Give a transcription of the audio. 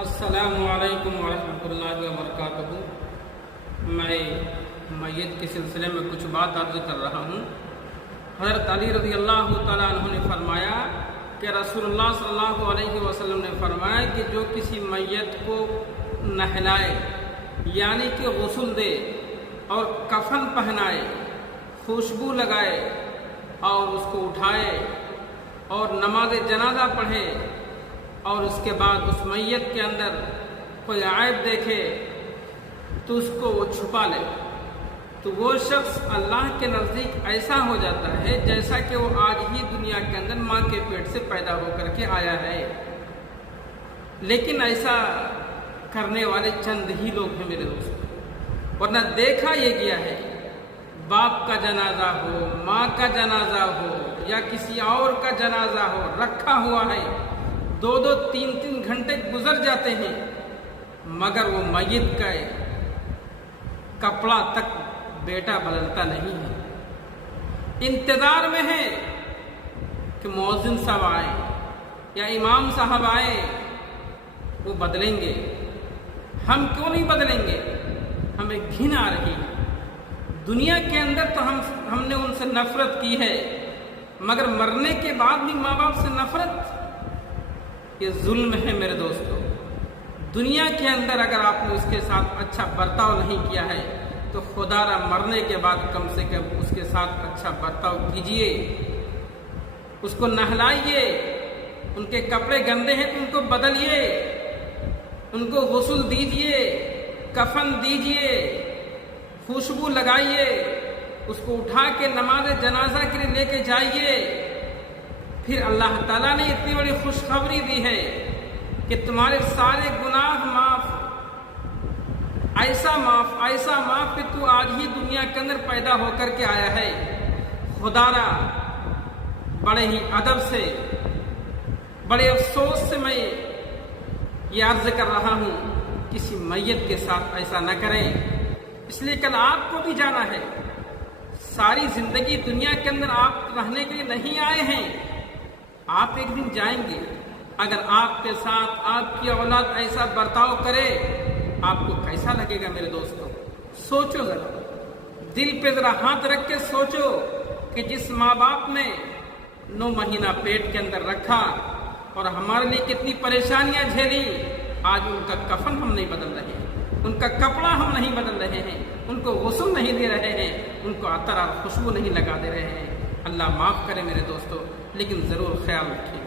السلام علیکم ورحمۃ اللہ وبرکاتہ۔ میں میت کے سلسلے میں کچھ بات عرض کر رہا ہوں۔ حضرت علی رضی اللہ تعالیٰ عنہ نے فرمایا کہ رسول اللہ صلی اللہ علیہ وسلم نے فرمایا کہ جو کسی میت کو نہلائے یعنی کہ غسل دے اور کفن پہنائے، خوشبو لگائے اور اس کو اٹھائے اور نماز جنازہ پڑھے اور اس کے بعد اس میت کے اندر کوئی عیب دیکھے تو اس کو وہ چھپا لے، تو وہ شخص اللہ کے نزدیک ایسا ہو جاتا ہے جیسا کہ وہ آج ہی دنیا کے اندر ماں کے پیٹ سے پیدا ہو کر کے آیا ہے۔ لیکن ایسا کرنے والے چند ہی لوگ ہیں میرے دوست، ورنہ دیکھا یہ گیا ہے باپ کا جنازہ ہو، ماں کا جنازہ ہو یا کسی اور کا جنازہ ہو، رکھا ہوا ہے، 2-2 3-3 گھنٹے گزر جاتے ہیں مگر وہ میت کا کپڑا تک بیٹا بدلتا نہیں ہے، انتظار میں ہے کہ مؤذن صاحب آئے یا امام صاحب آئے، وہ بدلیں گے۔ ہم کیوں نہیں بدلیں گے؟ ہمیں گھن آ رہی ہے۔ دنیا کے اندر تو ہم نے ان سے نفرت کی ہے، مگر مرنے کے بعد بھی ماں باپ سے نفرت، یہ ظلم ہے میرے دوستو۔ دنیا کے اندر اگر آپ نے اس کے ساتھ اچھا برتاؤ نہیں کیا ہے تو خدا را مرنے کے بعد کم سے کم اس کے ساتھ اچھا برتاؤ کیجئے، اس کو نہلائیے، ان کے کپڑے گندے ہیں تو ان کو بدلیے، ان کو غسل دیجئے، کفن دیجئے، خوشبو لگائیے، اس کو اٹھا کے نماز جنازہ کے لیے لے کے جائیے۔ پھر اللہ تعالیٰ نے اتنی بڑی خوشخبری دی ہے کہ تمہارے سارے گناہ معاف، ایسا معاف کہ تو آج ہی دنیا کے اندر پیدا ہو کر کے آیا ہے۔ خدا را بڑے ہی ادب سے، بڑے افسوس سے میں یہ عرض کر رہا ہوں، کسی میت کے ساتھ ایسا نہ کریں، اس لیے کل آپ کو بھی جانا ہے۔ ساری زندگی دنیا کے اندر آپ رہنے کے لیے نہیں آئے ہیں، آپ ایک دن جائیں گے۔ اگر آپ کے ساتھ آپ کی اولاد ایسا برتاؤ کرے، آپ کو کیسا لگے گا میرے دوستوں؟ سوچو ذرا، دل پہ ذرا ہاتھ رکھ کے سوچو کہ جس ماں باپ نے 9 مہینہ پیٹ کے اندر رکھا اور ہمارے لیے کتنی پریشانیاں جھیلی، آج ان کا کفن ہم نہیں بدل رہے ہیں، ان کا کپڑا ہم نہیں بدل رہے ہیں، ان کو غسل نہیں دے رہے ہیں، ان کو عطر اور خوشبو نہیں لگا دے رہے ہیں۔ اللہ معاف کرے میرے دوستو، لیکن ضرور خیال رکھیے۔